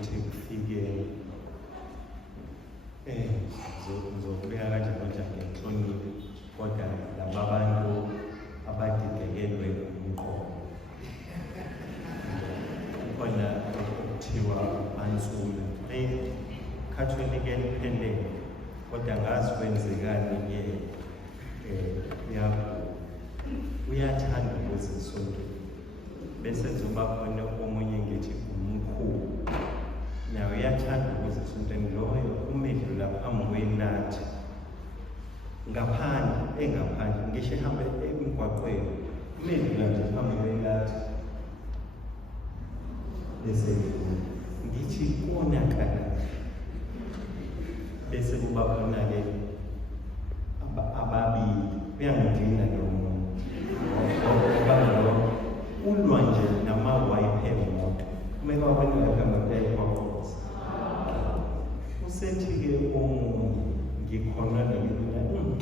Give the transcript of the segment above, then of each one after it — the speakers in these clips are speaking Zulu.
ukuthi kufike ngizokubeka kanjalo ngenhlonipho, kodwa laba bantu abadidekelwe umqondo. Khona okuthiwa mansula Catholic independent, kodwa ngazi kwenzekani uyathanda ukuze isonto bese kuzoba khona omunye ngithi umkhulu nawe uyathanda ukuze esontweni loyo umedlula phambi kwenathi ngaphandle ngisho ehambe emgwaqweni umedlula nje phambi kwenathi bese ngithi konakala bese kuba khona-ke ababili uyangidina lo muntu ulwa nje namawayiphi emoto kumele wabona lapha ngaphekwaqoza usethi-ke omunye ngikhona nokubona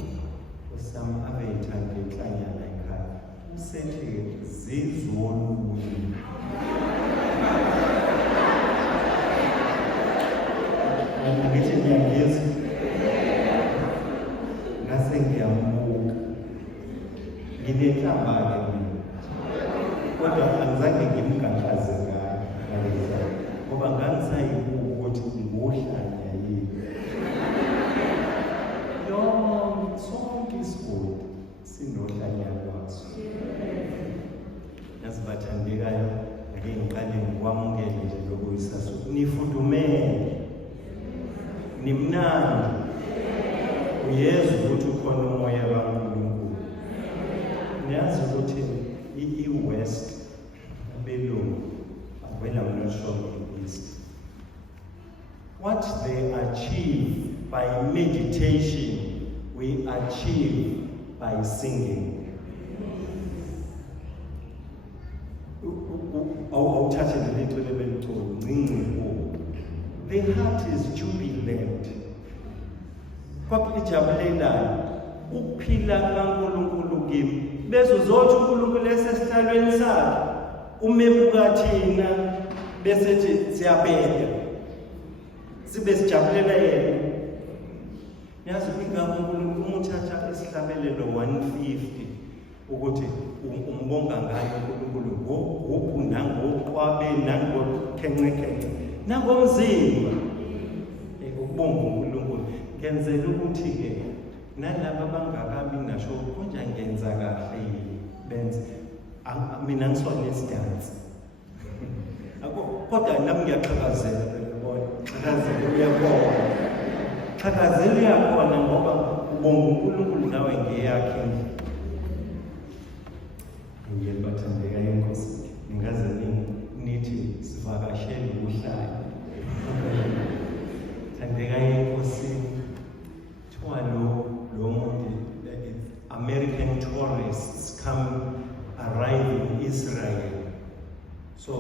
usami abeyithanda inhlanyana ekhaya usethi-ke zizolunye ngithi ngiyangizwa ngase ngiyamuka nginenhlamba-ke mina kodwa angizange ngimgaqaze ngayo ngoba ngangisayibuka ukuthi ngohlanya yini sonke isigodi sinohlanya lwaso. Nasibathandekayo ake ngiqale ngikwamukele nje lokuyisasa nifudumele nimnandi uyezwa ukuthi ukhona umoya kaNkulunkulu. Niyazi ukuthi i-West abelungu when I'm not sure of the East, what they achieve by meditation we achieve by singing. The heart is jubilant. Kwakujabulelayo ukuphila kaNkulunkulu kimi bese uzothi uNkulunkulu esesihlalweni sakhe umebuka thina bese thi siyabheka sibe sijabulela yena. Yazi uNkulunkulu umuthatha isihlabelelo 150 ukuthi umbonga ngayo uNkulunkulu ngophu nangoqwabe nangokhenqekhenqe nangomzimba ukubonga uNkulunkulu. Ngenzela ukuthi-ke nalabo abangakabi nasho konja ngenza kahle benze mina ngisona isidansi kodwa nami ngiyaqhakazela qhakazela uyabona qhakazela uyakhona ngoba ubonga uNkulunkulu nawe ngeyakhe. Ngiyabathandeka inkosi ningaze nithi sivakashele ubuhlali thandeka inkosi thiwa lo muntu American tourists come arrive in Israel, so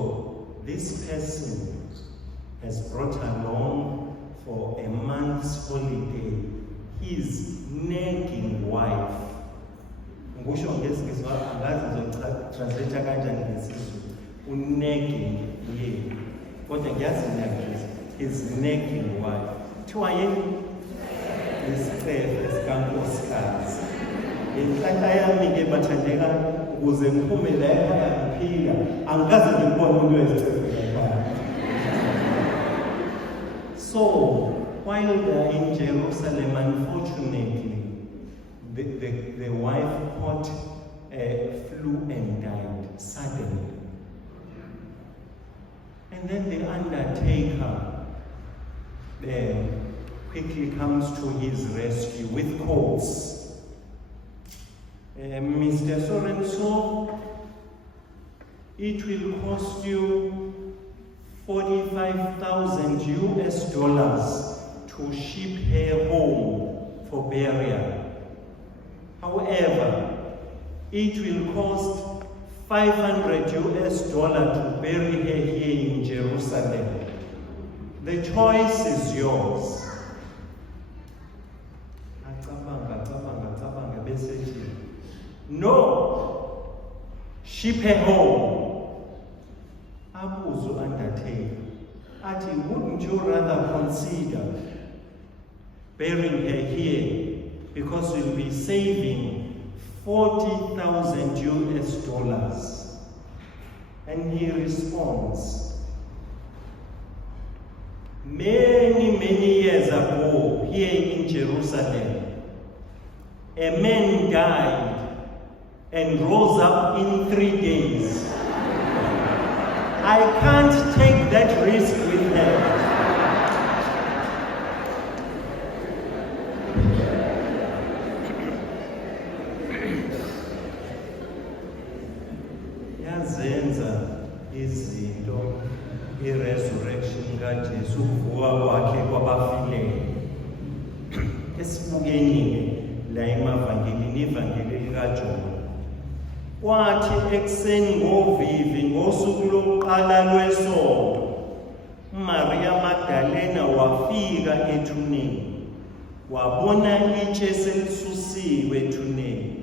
this person has brought along for a month's holiday his nagging wife. Ngisho ngesizwe angazi ngizotranslate kanjani ngesizulu unagging yini kodwa ngiyazi ngiyazi his nagging wife thiwa yini isicefe sikankosikazi. Inhlanhla yami-ke bathandeka ukuze ngiphume la ekhaya ngiphila angikaze ngibone umuntu wesicefe ekhaya. So while they are in Jerusalem, unfortunately the wife caught flu and died suddenly. And then the undertaker quickly comes to his rescue with quotes. Mr. So-and-so, it will cost you $45,000 to ship her home for burial. However, it will cost $500 to bury her here in Jerusalem. The choice is yours. No, ship her home. Abuzo undertaker. Athi wouldn't you rather consider burying her here, because we'll be saving $40,000. And he responds, many years ago, here in Jerusalem, a man died and rose up in 3 days. I can't take that risk with her. Yazenza izinto i-resurrection kaJesu, ukuvuka kwakhe kwabafileyo. Esibukeni la emavangelini, ivangeli likaJona. Kwathi ekuseni ngovivi ngosuku lokuqala lwesonto, uMaria Magdalena wafika ethuneni, wabona itshe selisusiwe ethuneni.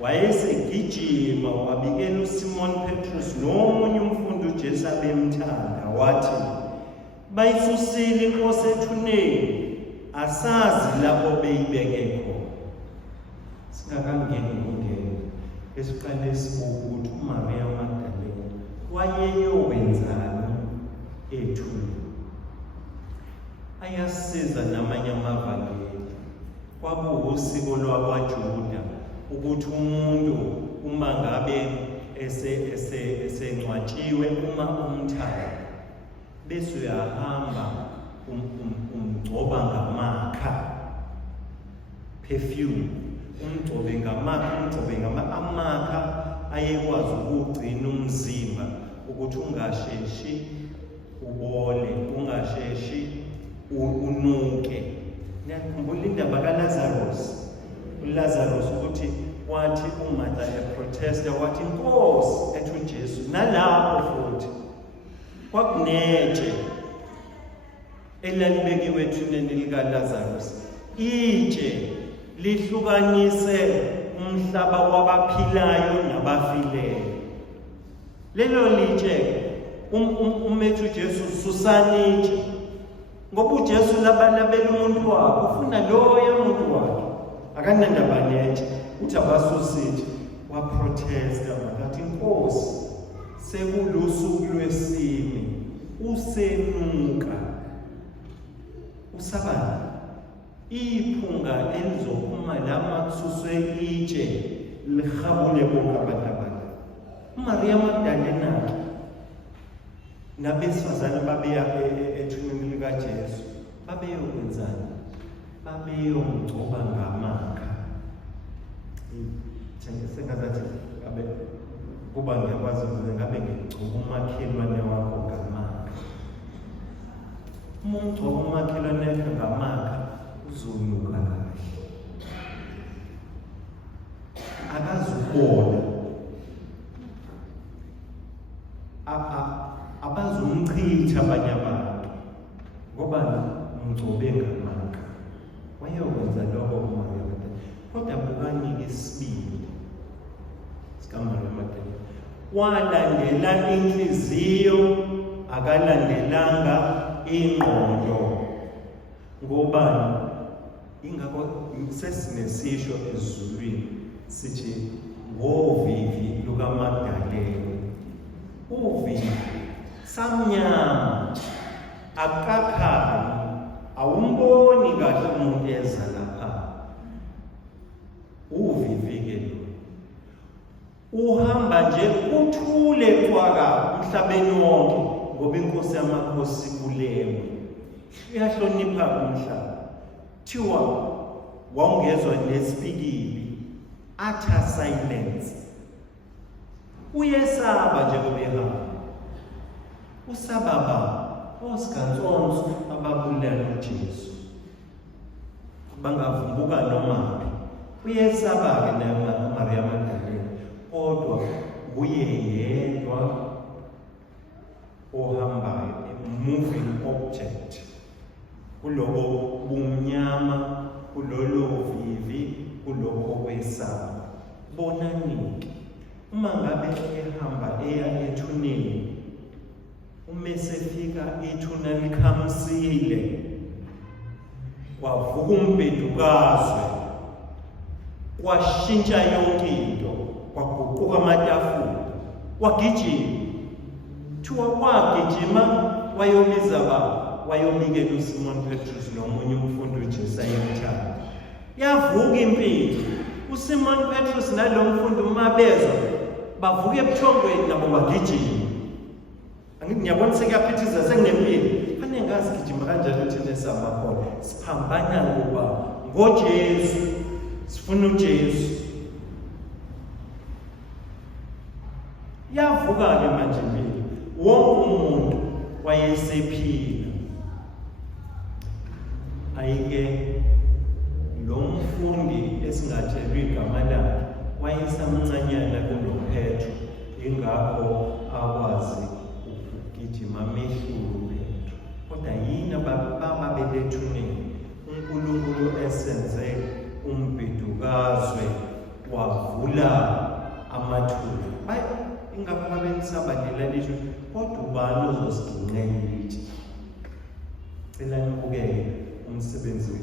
Wayesegijima wabikela uSimon Petrus nomunye umfundi uJesu abemthanda, wathi, bayisusile inkosi ethuneni, asazi lapho beyibeke khona. Singakangeni ngingena esiqale sibuka ukuthi uMaria Magdalena wayeyowenzani ethuneni. Ayasiza namanye amavangeli. Kwakuwusiko lwakwaJuda ukuthi umuntu uma ngabe esengcwatshiwe uma umthanda, bese uyahamba umgcoba ngamakha, perfume, umgcobe ngamakha, amakha ayekwazi ukugcina umzimba ukuthi ungasheshi ubole, ungasheshi unuke. Niyakhumbula indaba kaLazarus? uLazarus ukuthi wathi uMartha eprotesta, wathi Nkosi, ethi uJesu, nalapho futhi kwakunetshe elalibekiwe ethuneni likaLazarus, itshe lihlukanise umhlaba wabaphilayo nabafileyo. Lelo litshe umethu uJesu susani itshe, ngoba uJesu labalabela umuntu wakhe, ufuna loya muntu wakhe, akanandaba netshe. Uthi abasusithi waprotesta ngathi, Nkosi, sekulusuku lwesine, usenuka. Usabani? Iphunga elizophuma lama kususwe itshe lihabule bonke abantu abadala. uMaria Magdalena nabesifazane babeya ethuneni likaJesu, babeyokwenzani? Babeyomgcoba ngamakha. Sengazathi kuba ngiyakwazi ukuthi ngabe ngigcoba umakhelwane wakho ngamakha. Uma ungcoba umakhelwane wakho ngamakha, uzonuka kahle, akazubona, abazumchitha abanye abantu ngoba umgcobe ngamakha. Wayokwenza lokho uMaria Magdalena. Kodwa bukani isibili sikaMaria Magdalena, walandela inhliziyo, akalandelanga ingqondo. Ngobani? Ingakho sesinesisho ezulwini sithi ngovivi lukaMagdalena. Uvivi samnyama, akakhayi, awumboni kahle umuntu eza lapha. Uvivi-ke uhamba nje uthule cwaka emhlabeni wonke, ngoba inkosi yamakhosi kulewe, uyahlonipha umhlaba. Thiwa wawungezwa nesipikili, utter silence. Uyesaba nje ngoba ehamba. Usababa osigantsonso ababulela uJesu, bangavumbuka noma. Uyesaba-ke naye uMaria Magdalena, kodwa kuye yedwa ohambayo, a moving object, kulobo bumnyama, kulolo vivi, kuloko kwesaba. Bonani-ke, uma ngabe ehamba eya ethuneni, uma esefika ithuna likhamsile, kwavuka umbedukazwe, kwashintsha yonke into, kwaguquka amatafula, kwagijima. Kuthiwa kwagijima wayobiza wayobikela uSimon Petrus nomunye umfundi uJesu ayemthanda. Yavuka impilo. uSimon Petrus nalo mfundi uma bezwa bavuka ebuthongweni nabo bagijima. Angithi ngiyabona sekuyaphithiza sekunempilo. Fanele ngazi gijima kanjalo thina samakhola. Siphambana ngoba ngoJesu, sifuna uJesu. Yavuka-ke manje impilo. Wonke umuntu wayesephila. Ayike lo mfundi esingathelwe igama lakhe wayesamncanyana kunoPetro, ingakho akwazi ukugijima mehlulu Petro. Kodwa yini bababelethuneni uNkulunkulu esenze umbedukazwe wavula amathuna. Ingakho babenisabadela lisho, kodwa ubani ozosigcinela lithi? Cela nibukele umsebenzi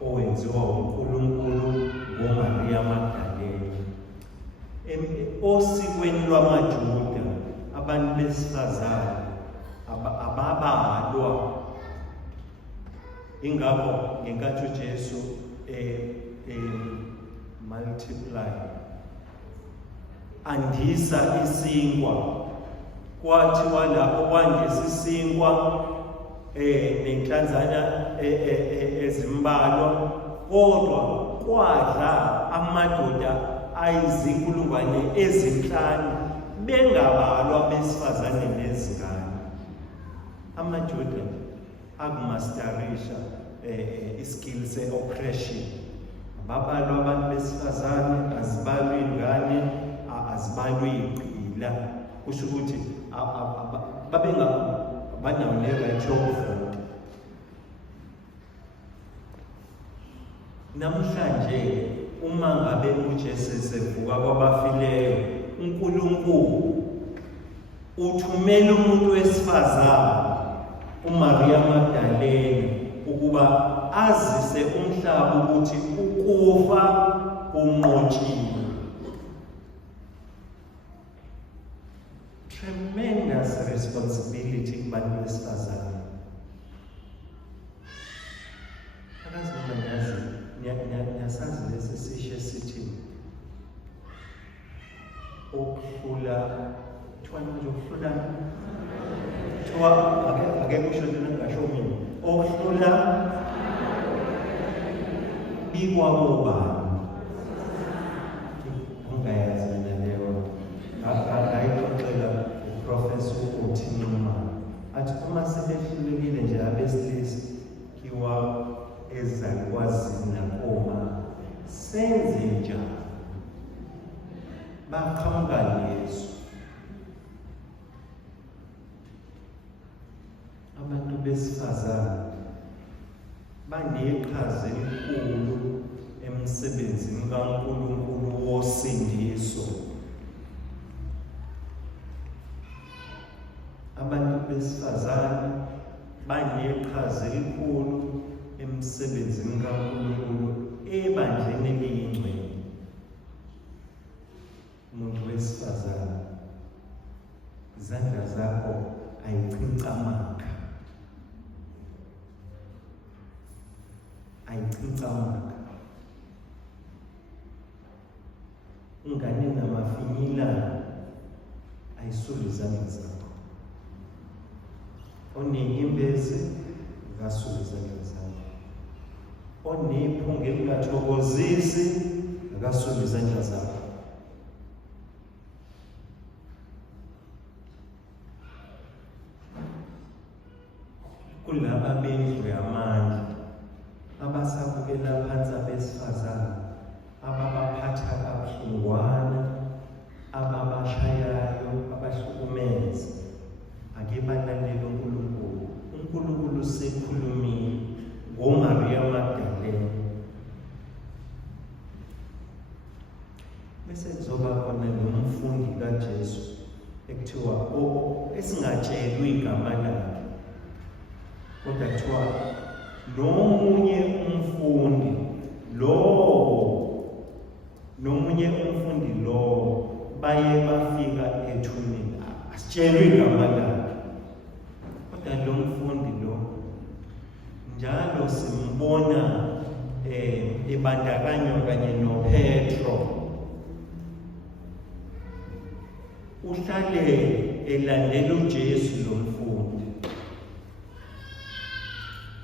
owenziwa uNkulunkulu ngoMaria Magdalena. Osikweni lwamaJuda, abantu besifazane ababalwa. Ingakho ngenkathi uJesu multiply, andisa isinkwa, kwathiwa lapho kwandisa isinkwa nenhlanzana ezimbalwa, kodwa kwadla amadoda ayizinkulungwane ezinhlanu bengabalwa besifazane nezingane. AmaJuda akumasterisha iskill se-oppression. Ababalwa abantu besifazane, azibalwa iy'ngane, azibalwa iy'gqila. Kusho ukuthi banawo ne-right yokuvota. Namhlanje uma ngabe uJesu esevuka kwabafileyo, uNkulunkulu uthumela umuntu wesifazane, uMaria Magdalena, ukuba azise umhlaba ukuthi ukufa kunqotshiwe. Tremendous responsibility kubantu besifazane. Akazi noma nyasazi lesi sisho sithi ukuhlula, kuthiwa nje ukuhlula, kuthiwa ake kusho lena ngasho mina, ukuhlula bikwabobani. Ungayazi mina leyo, ngayixoxela uprofesa uThima athi uma sebehlulekile nje abesilisa kiwa ezakwazini nakoma, senze njani? Baqhamuka Yesu. Abantu besifazane baneqhaza elikhulu emsebenzini kaNkulunkulu wosindiso. Abantu besifazane baneqhaza elikhulu emsebenzini kaNkulunkulu ebandleni eliyingcwele. Umuntu wesifazane, izandla zakho ayichincamanga, ayichincamanga. Ingane namafinyila ayisule izandla zakho. Oneimbezi akasule izandla zakho. Onephunga elingathokozisi akasule izandla zakho. Kulaba bendlu yamandla abasabukela phansi abesifazane, ababaphatha kabuhlungwana, ababashayayo, abahlukumeza, ake balalele uNkulunkulu. uNkulunkulu usekhulumile ngoMaria Magdalena. singatshelwi igama lakhe, kodwa kuthiwa nomunye umfundi lowo baye bafika ethuneni, asitshelwe igama lakhe, kodwa lo mfundi lo njalo simbona ebandakanywa kanye noPetro. Uhlale elandela uJesu lo mfundi.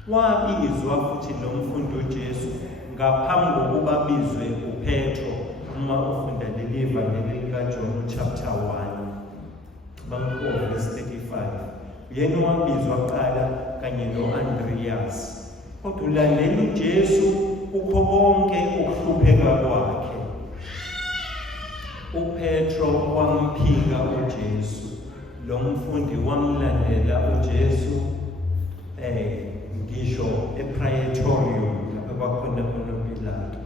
Wabizwa futhi lo mfundi uJesu ngaphambi kokuba bizwe uPetro. Uma ufunda leli vangeli likaJohn chapter 1 verse 35, yena wabizwa kuqala kanye noAndreas. Kodwa ulandela uJesu kukho konke ukuhlupheka kwakhe. uPetro wamphika uJesu, lo mfundi wamlandela uJesu ngisho epraetorium lapho kwakhona uPilato.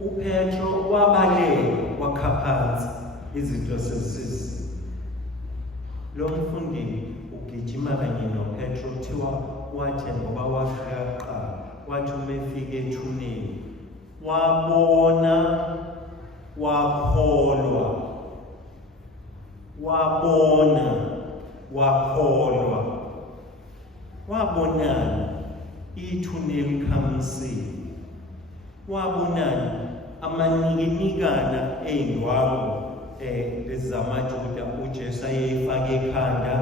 uPetro wabaleka wakha phansi, izinto sesizi. Lo mfundi ugijima kanye noPetro, kuthiwa wathi ngoba wafika kuqala, wathi uma efika ethuneni wabona, wakholwa. Wabonani ithuneli likhamsile, wabonani amanikinikana ey'ndwangu lezi zamaJuda uJesu ayeyifake ekhanda,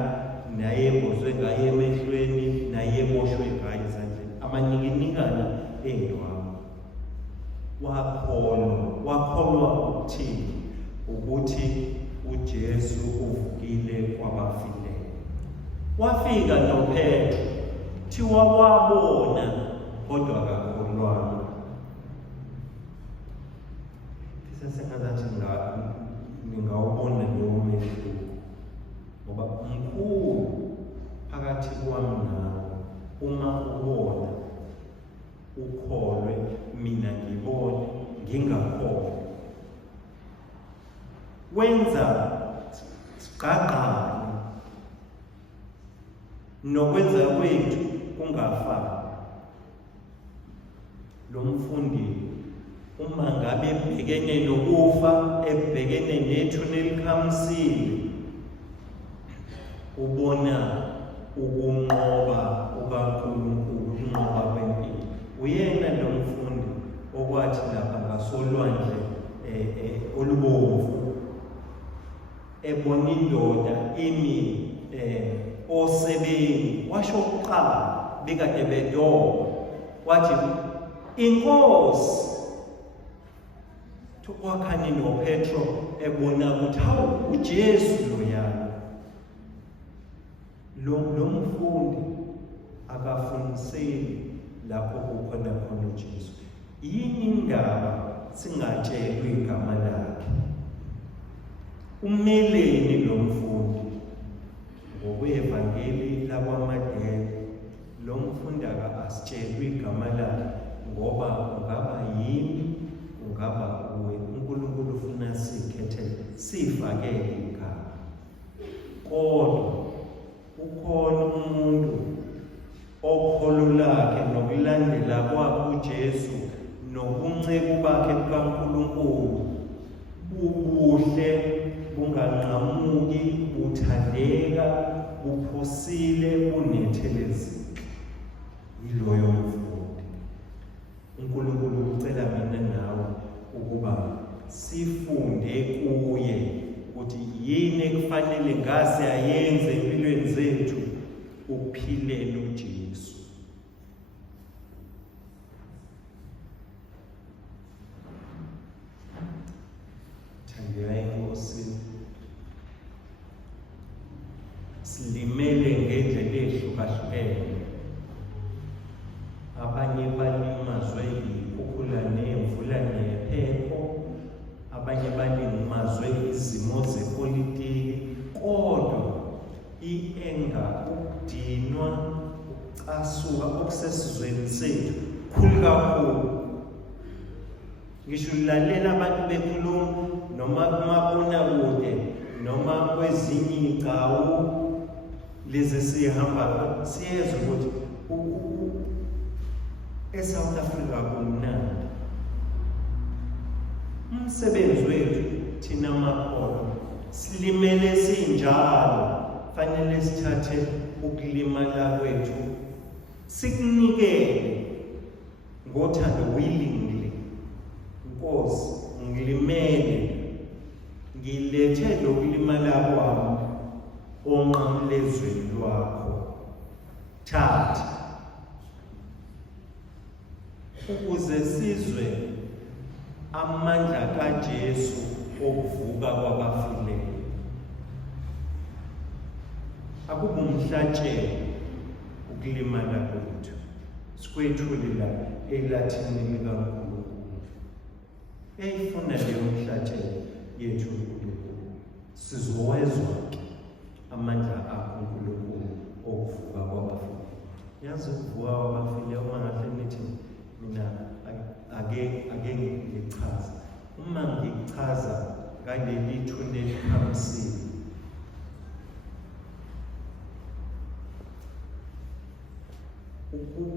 nayembozwe ngayo emehlweni, nayeboshwe ngayo ezandleni, amanikinikana ey'ndwangu. Wakholwa ukuthini? Ukuthi uJesu uvukile kwabafileyo. Wafika noPetro, thiwa wabona kodwa akakholwanga. Sengazathi ningawubona lowo mehluko, ngoba mkhulu phakathi kwami nawe. Uma ubona ukholwe, mina ngibone ngingakholwa, wenza sigqagqane, nokwenza kwethu kungafani. Lo mfundi uma ngabe ebhekene nokufa, ebhekene nethuneli likhamsile, ubona ukunqoba kukaNkulunkulu, ukunqoba kwempilo. Uyena lo mfundi okwathi lapha ngasolwandle olubomvu, ebona indoda imi osebeni, washo kuqala bekade bedoba, wathi Inkosi. Wakhani noPetro ebona ukuthi hawu uJesu loyana. Lo mfundi akafuniseli lapho kukhona khona uJesu. Yini indaba singatshelwi igama lakhe? Umeleni lo mfundi? Ngokwevangeli lakwaMadela, lo mfundi asitshelwi igama lakhe, ngoba ungaba yini, ungaba kuwe. uNkulunkulu ufuna sikhethele, sifakele igama. Kodwa ukhona umuntu okholo lakhe nokulandela kwakhe uJesu nobunceku bakhe kukaNkulunkulu bubuhle, bunganqamuki, buthandeka, buphosile, bunethelezile. Yiloyo mfundi. uNkulunkulu ucela mina nawe ukuba sifunde kuye ukuthi yini ekufanele ngase ayenze empilweni zethu ukuphilela uJesu. Thandiwe Nkosi, silimele ngendlela ehlukahlukene. Abanye balimazwe yikhukhula nemvula nephepho, abanye balimazwe izimo zepolitiki, kodwa i-enga, ukudinwa, ukucasuka okusesizweni sethu khulu kakhulu. Ngisho ulalela abantu bekhuluma noma kumabonakude noma kwezinye iy'gcawu, lezi sihamba siyezwa ukuthi eSouth Africa kumnandi. Umsebenzi wethu thina makhono silimele sinjalo, fanele sithathe ukulimala kwethu sikunikele ngothando willingly. Nkosi, ngilimele, ngilethe lokulimala kwami onqamlezweni lwakho. Thatha ukuze sizwe amandla kaJesu okuvuka kwabafileyo. Akubumhlatshelo ukulimala kwethu, sikwethulela elathini likaNkulunkulu. Eyifuna leyo mhlatshelo yethu uNkulunkulu, sizowezwa amandla akho uNkulunkulu okuvuka kwabafileyo. Yazi ukuvuka kwabafileyo uma ngahle nithi mina ake ngichaza. Uma ngichaza ngaleli thunde eliphambisile,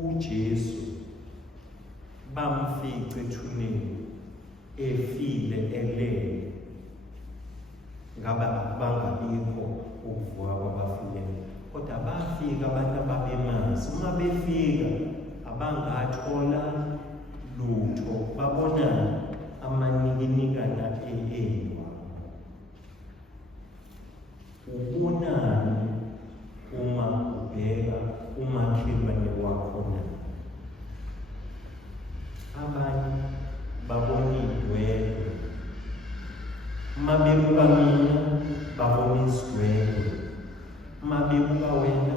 uJesu bamfica ethuneni efile elele, bangabikho ukuvuka kwabafileyo, kodwa bafika abantu ababemazi. Uma befika abangathola lutho, babona amanikinikana eywa. Ubonani uma ubheka umakhelwane wakho na? Abanye babona idwele, uma bebuka mina babona isidwele, uma bebuka wena